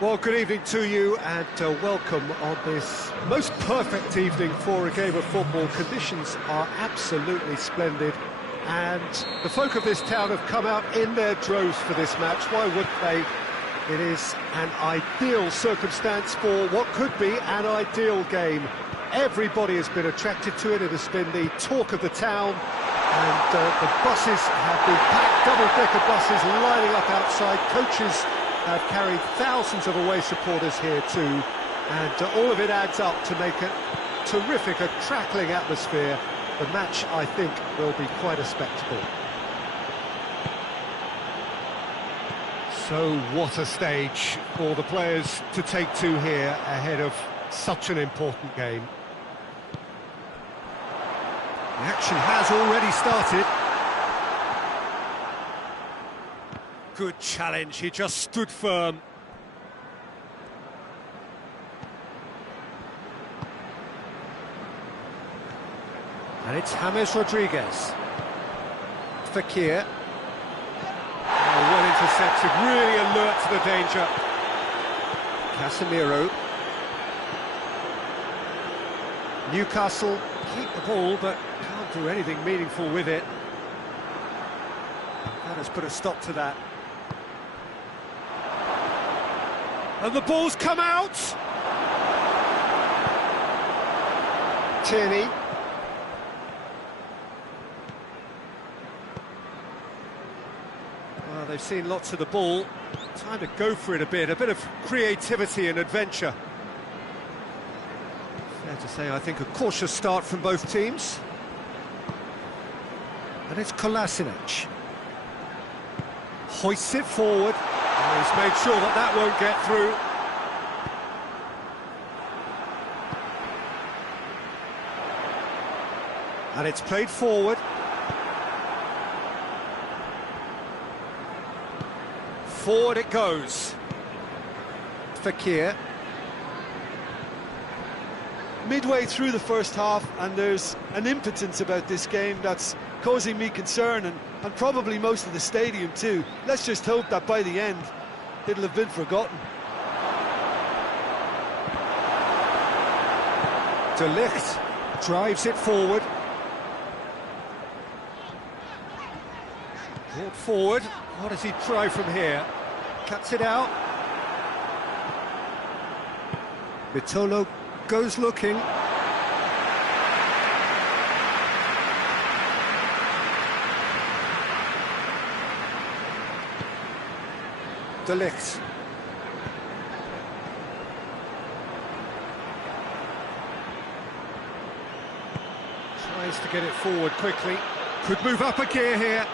Well, good evening to you and welcome on this most perfect evening for a game of football. Conditions are absolutely splendid and the folk of this town have come out in their droves for this match. Why wouldn't they? It is an ideal circumstance for what could be an ideal game. Everybody has been attracted to it. It has been the talk of the town, and the buses have been packed, double-decker buses lining up outside. Coaches have carried thousands of away supporters here too, and all of it adds up to make a terrific, a crackling atmosphere. The match, I think, will be quite a spectacle. So what a stage for the players to take to here ahead of such an important game. The action has already started. Good challenge, he just stood firm. And it's James Rodriguez. Fekir. Oh, well intercepted, really alert to the danger. Casemiro. Newcastle keep the ball, but can't do anything meaningful with it. That has put a stop to that. And the ball's come out! Tierney. Well, they've seen lots of the ball. Time to go for it a bit of creativity and adventure. Fair to say, I think, a cautious start from both teams. And it's Kolasinac. Hoists it forward. And he's made sure that that won't get through. And it's played forward. Forward it goes. Fekir. Midway through the first half, and there's an impotence about this game that's causing me concern, and probably most of the stadium too. Let's just hope that by the end it'll have been forgotten. De Ligt drives it forward. Brought forward. What does he try from here? Cuts it out. Vitolo goes looking. De Ligt. Tries to get it forward quickly. Could move up a gear here.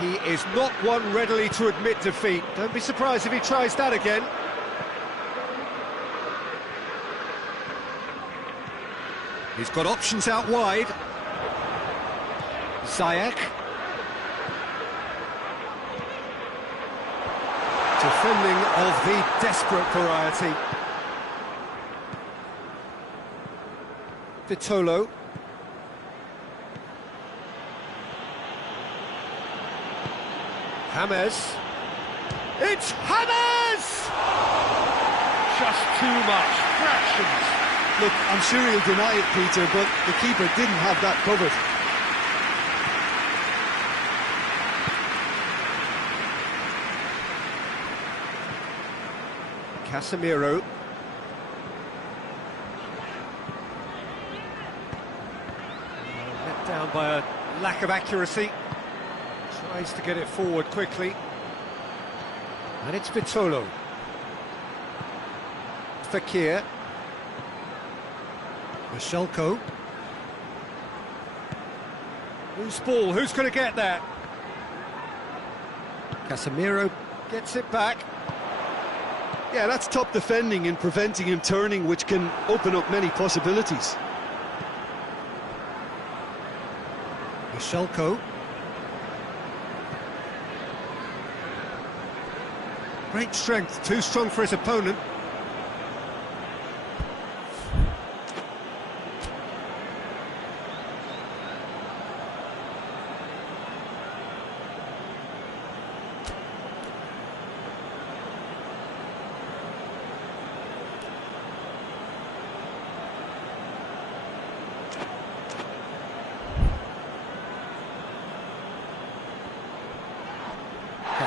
He is not one readily to admit defeat. Don't be surprised if he tries that again. He's got options out wide. Ziyech. Defending of the desperate variety. Vitolo. James. It's James! Just too much. Fractions. Look, I'm sure he'll deny it, Peter, but the keeper didn't have that covered. Casemiro. Let down by a lack of accuracy. Tries to get it forward quickly. And it's Vitolo. Fekir. Michelko. Loose ball, who's going to get that? Casemiro gets it back. Yeah, that's top defending and preventing him turning, which can open up many possibilities. Michelko. Great strength, too strong for his opponent.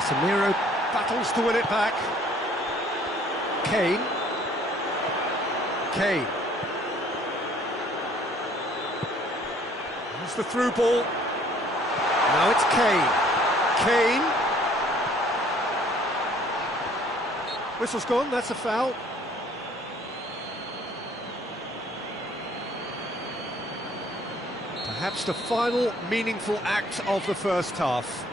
Casemiro battles to win it back. Kane. There's the through ball. Now it's Kane. Whistle's gone, that's a foul. Perhaps the final meaningful act of the first half.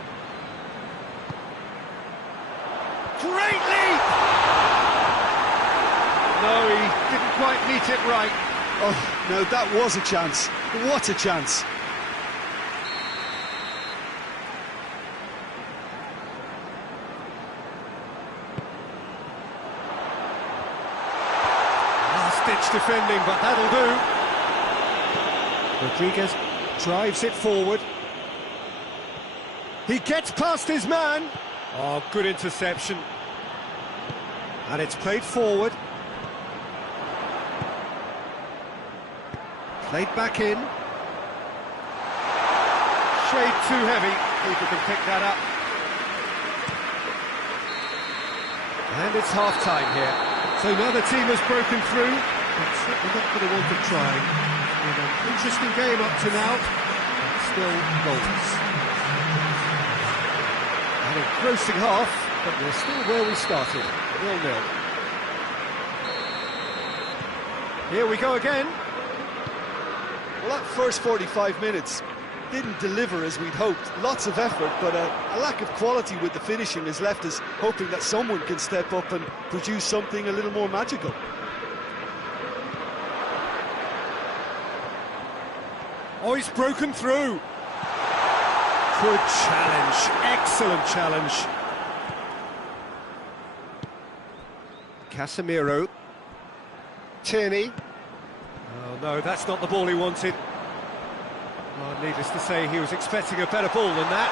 Great leap! No, he didn't quite meet it right. Oh, no, that was a chance. What a chance. Last-ditch defending, but that'll do. Rodriguez drives it forward. He gets past his man. Oh, good interception. And it's played forward. Played back in. Shade too heavy. Keeper can pick that up. And it's half-time here. So now the team has broken through. But certainly not for the want of trying. It's been an interesting game up to now, but still goals. An engrossing half, but we're still where we started, 0-0. Here we go again. Well, that first 45 minutes didn't deliver as we'd hoped. Lots of effort, but a lack of quality with the finishing has left us hoping that someone can step up and produce something a little more magical. Oh, he's broken through. Good challenge, excellent challenge. Casemiro. Tierney. Oh no, that's not the ball he wanted. Oh, needless to say, he was expecting a better ball than that.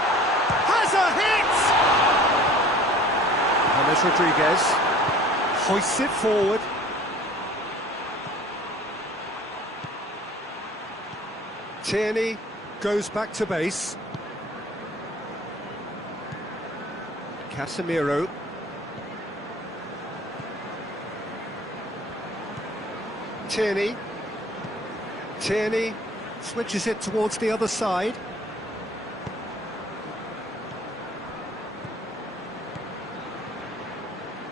Has a hit! James Rodriguez hoists it forward. Tierney goes back to base. Casemiro. Tierney switches it towards the other side.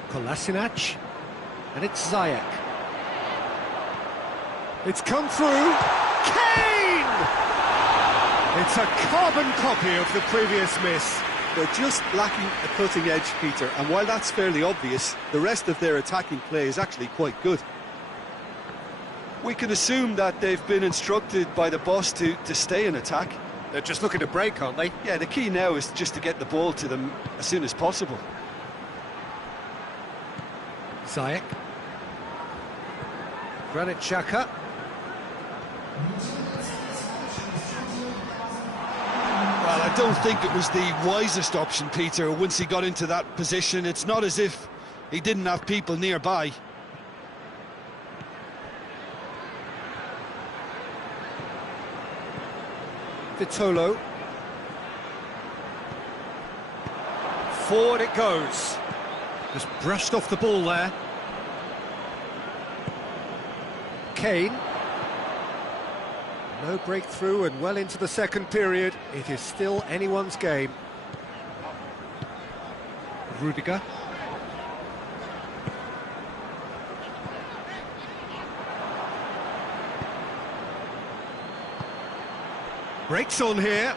Kolasinac. And it's Ziyech. It's come through. Kane! It's a carbon copy of the previous miss. They're just lacking a cutting edge, Peter, and while that's fairly obvious, the rest of their attacking play is actually quite good. We can assume that they've been instructed by the boss to stay in attack. They're just looking to break, aren't they? Yeah, the key now is just to get the ball to them as soon as possible. Ziyech. Granit Xhaka. Well, I don't think it was the wisest option, Peter, once he got into that position. It's not as if he didn't have people nearby. Vitolo. Forward it goes. Just brushed off the ball there. Kane. No breakthrough and well into the second period. It is still anyone's game. Rudiger. Breaks on here.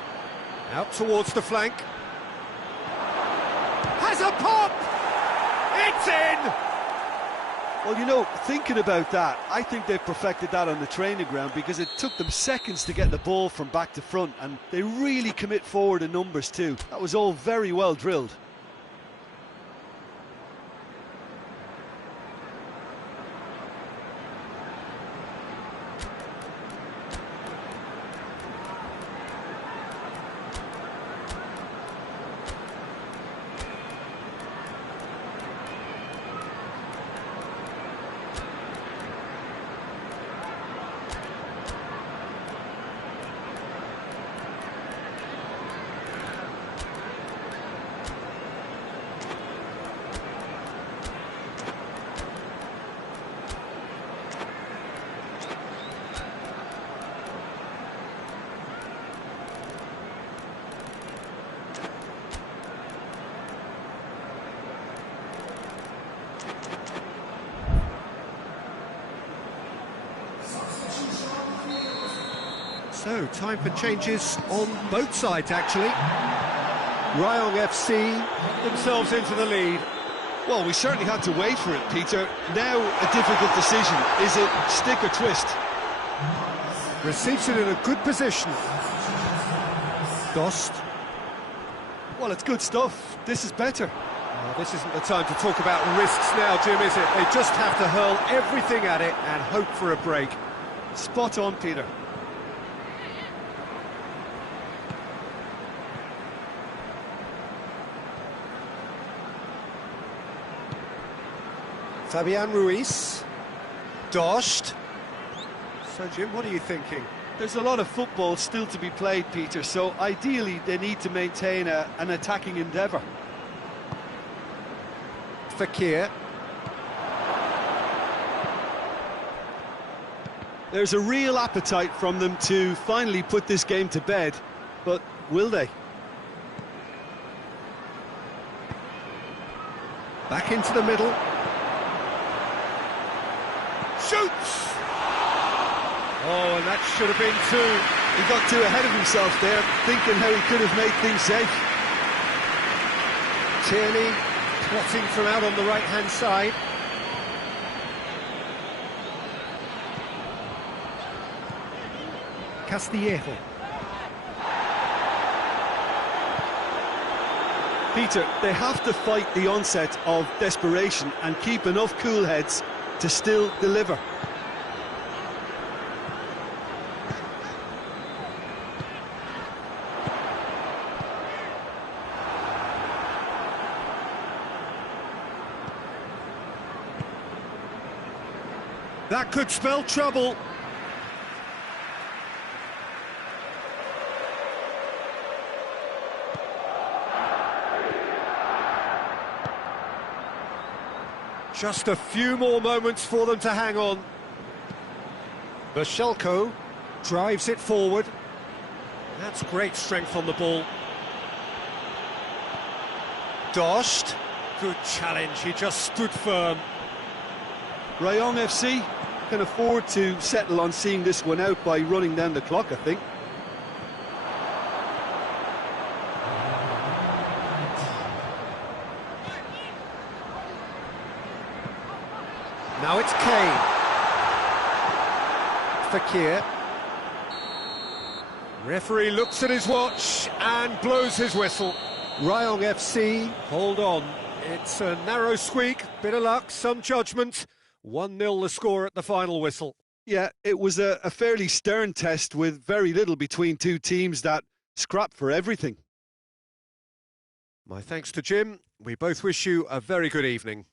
Out towards the flank. Has a pop! It's in! Well, you know, thinking about that, I think they've perfected that on the training ground because it took them seconds to get the ball from back to front, and they really commit forward in numbers too. That was all very well drilled. So, time for changes on both sides, actually. Rayong FC themselves into the lead. Well, we certainly had to wait for it, Peter. Now a difficult decision. Is it stick or twist? Receives it in a good position. Dost. Well, it's good stuff. This is better. Well, this isn't the time to talk about risks now, Jim, is it? They just have to hurl everything at it and hope for a break. Spot on, Peter. Fabian Ruiz. Dost. So, Jim, what are you thinking? There's a lot of football still to be played, Peter, so ideally they need to maintain an attacking endeavour. Fakir. There's a real appetite from them to finally put this game to bed, but will they? Back into the middle. Shoots! Oh, and that should have been two. He got too ahead of himself there, thinking how he could have made things safe. Tierney plotting from out on the right-hand side. Castillejo. Peter, they have to fight the onset of desperation and keep enough cool heads to still deliver. That could spell trouble. Just a few more moments for them to hang on. Bashelko drives it forward. That's great strength on the ball. Dost, good challenge, he just stood firm. Rayong FC can afford to settle on seeing this one out by running down the clock, I think. Now it's Kane. Fakir. Referee looks at his watch and blows his whistle. Rayong FC, hold on. It's a narrow squeak, bit of luck, some judgment. 1-0 the score at the final whistle. Yeah, it was a fairly stern test with very little between two teams that scrapped for everything. My thanks to Jim. We both wish you a very good evening.